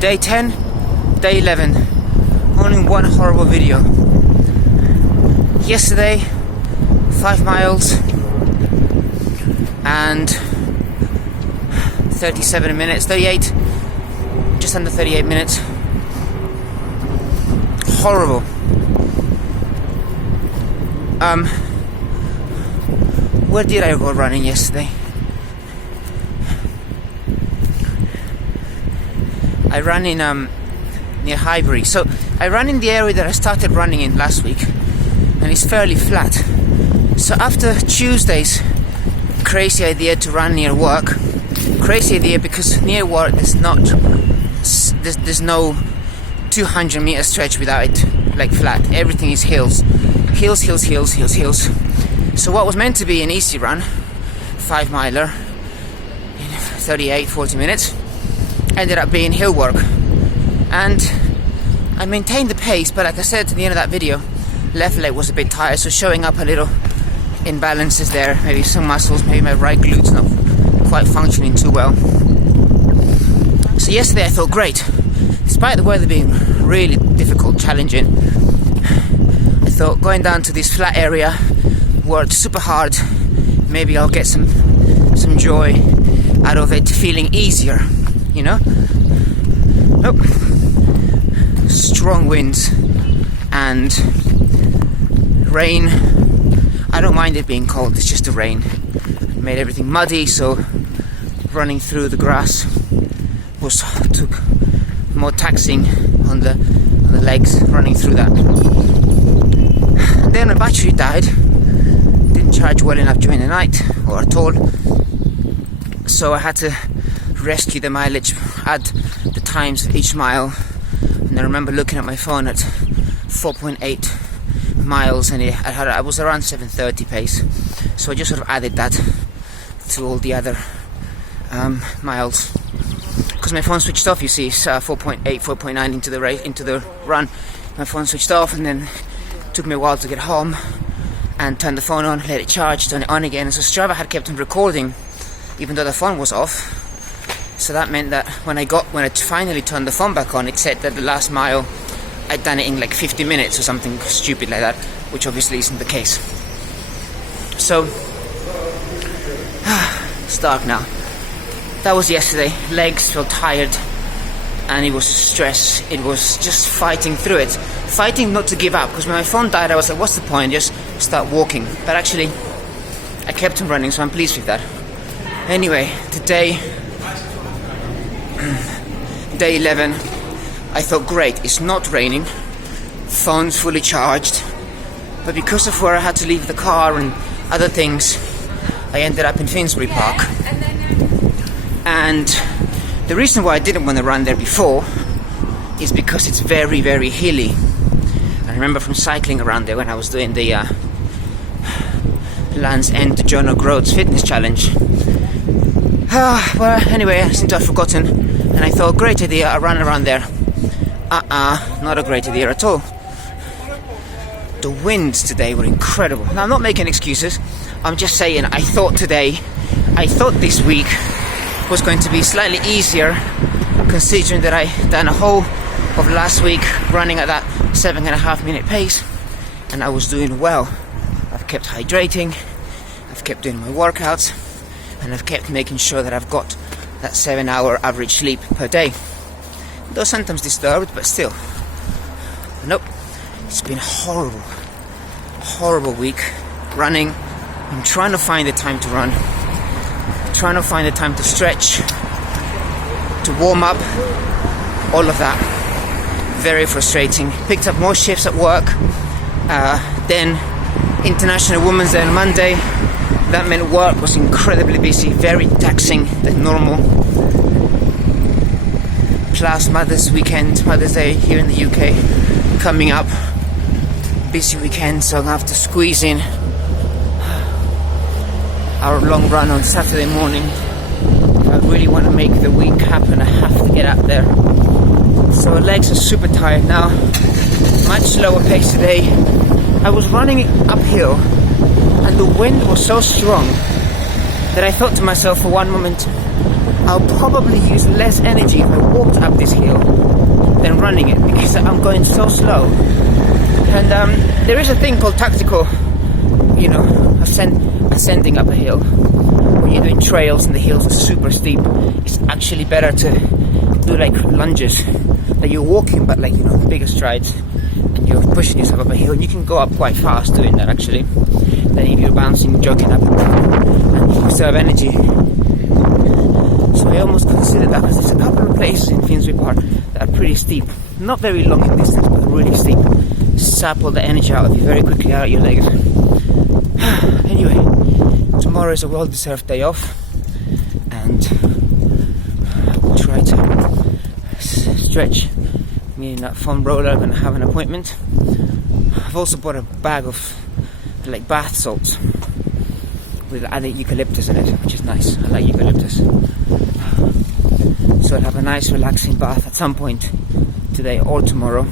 Day 10, day 11. Only one horrible video. Yesterday, 5 miles and 37 minutes, 38, just under 38 minutes. Horrible. Where did I go running yesterday? I ran in near Highbury. So I ran in the area that I started running in last week, and it's fairly flat. So after Tuesday's crazy idea to run near work, crazy idea because near work there's no 200 meter stretch without it like flat. Everything is hills. So what was meant to be an easy run, 5 miler in 38-40 minutes, ended up being hill work. And I maintained the pace, but like I said at the end of that video, left leg was a bit tired, so showing up a little imbalances there, maybe some muscles, maybe my right glute's not quite functioning too well. So yesterday I thought, great, despite the weather being really difficult, challenging, I thought going down to this flat area, worked super hard, maybe I'll get some joy out of it, feeling easier, you know? Nope. Strong winds and rain. I don't mind it being cold, it's just the rain. It made everything muddy, so running through the grass took more taxing on the legs, running through that. And then my battery died. Didn't charge well enough during the night, or at all. So I had to rescue the mileage, add the times of each mile. And I remember looking at my phone at 4.8 miles, and I was around 7:30 pace. So I just sort of added that to all the other miles. Because my phone switched off, you see, 4.8, 4.9 into the run. My phone switched off, and then it took me a while to get home and turn the phone on, let it charge, turn it on again. And so Strava had kept on recording even though the phone was off. So that meant that when I finally turned the phone back on, it said that the last mile I'd done it in like 50 minutes or something stupid like that, which obviously isn't the case. So it's dark now. That was yesterday. Legs felt tired, and it was stress. It was just fighting through it, fighting not to give up. Because when my phone died, I was like, what's the point, just start walking. But actually I kept on running, so I'm pleased with that. Anyway, today, day 11, I thought, great, it's not raining, phone's fully charged, but because of where I had to leave the car and other things, I ended up in Finsbury Park. And the reason why I didn't want to run there before is because it's very, very hilly. I remember from cycling around there when I was doing the Land's End to John O'Groats fitness challenge. Well, anyway, I seem to have forgotten, and I thought, great idea, I ran around there. Not a great idea at all. The winds today were incredible. Now, I'm not making excuses, I'm just saying, I thought this week was going to be slightly easier, considering that I done a whole of last week running at that 7.5 minute pace, and I was doing well. I've kept hydrating, I've kept doing my workouts, and I've kept making sure that I've got that 7-hour average sleep per day. Though sometimes disturbed, but still. Nope. It's been a horrible week running. I'm trying to find the time to run, trying to find the time to stretch, to warm up, all of that. Very frustrating. Picked up more shifts at work, then International Women's Day on Monday. That meant work was incredibly busy, very taxing than normal. Plus Mother's Day here in the UK coming up. Busy weekend, so I'm gonna have to squeeze in our long run on Saturday morning. If I really want to make the week happen, I have to get out there. So my legs are super tired now. Much slower pace today. I was running uphill, and the wind was so strong that I thought to myself for one moment, I'll probably use less energy if I walked up this hill than running it, because I'm going so slow. And there is a thing called tactical, ascending up a hill. When you're doing trails and the hills are super steep, it's actually better to do like lunges, that you're walking but like bigger strides, and you're pushing yourself up a hill, and you can go up quite fast doing that actually, than if you're bouncing, jogging up and down, and you conserve energy. So I almost consider that, because there's a couple of places in Finsbury Park that are pretty steep, not very long in distance but really steep. Sap all the energy out of you very quickly, out of your legs. Anyway, tomorrow is a well-deserved day off, and I will try to stretch. Me and that foam roller are going to have an appointment. I've also bought a bag of like bath salts with added eucalyptus in it, which is nice. I like eucalyptus. So I'll have a nice relaxing bath at some point today or tomorrow.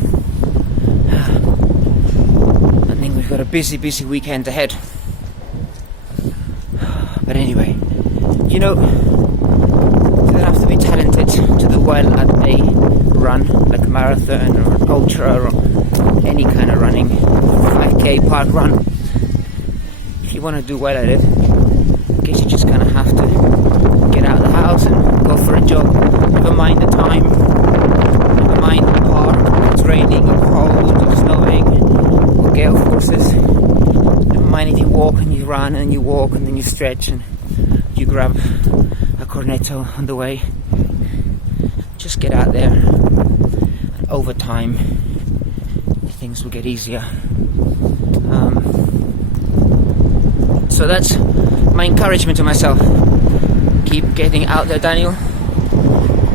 I think we've got a busy weekend ahead. But anyway, you don't have to be talented to do well at a run, like a marathon or an ultra or any kind of running, 5k park run. If you want to do well at it, I guess you just kind of have to get out of the house and go for a jog. Never mind the time, never mind the park, if it's raining or cold or snowing or gale forces. Never mind if you walk and you run and you walk and then you stretch and you grab a cornetto on the way. Just get out there, and over time things will get easier. So that's my encouragement to myself. Keep getting out there, Daniel,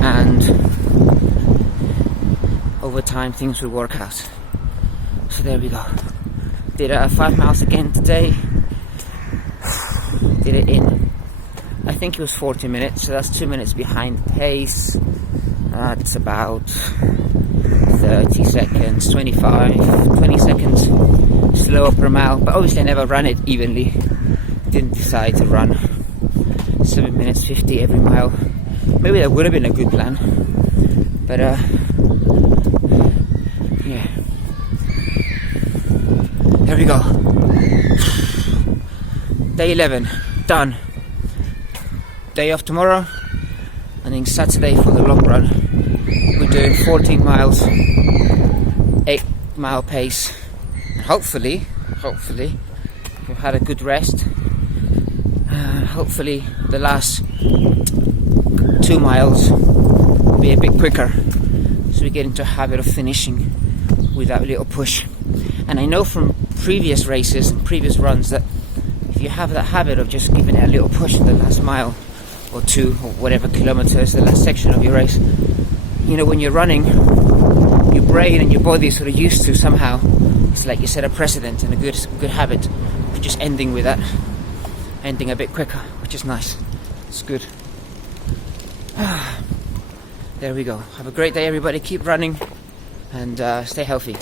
and over time things will work out. So there we go. Did 5 miles again today. Did it in, I think it was 40 minutes, so that's 2 minutes behind pace. That's about 30 seconds, 20 seconds slower per mile, but obviously I never ran it evenly. Didn't decide to run 7 minutes 50 every mile. Maybe that would have been a good plan, but yeah, there we go. Day 11 done. Day off tomorrow, and then Saturday for the long run. We're doing 14 miles, 8 mile pace. Hopefully we've had a good rest. Hopefully the last 2 miles will be a bit quicker, so we get into a habit of finishing with that little push. And I know from previous races and previous runs that if you have that habit of just giving it a little push in the last mile or 2 or whatever kilometers, the last section of your race, when you're running, your brain and your body is sort of used to somehow. It's like you set a precedent and a good habit of just ending with that, ending a bit quicker, which is nice. It's good. There we go. Have a great day, everybody. Keep running and stay healthy.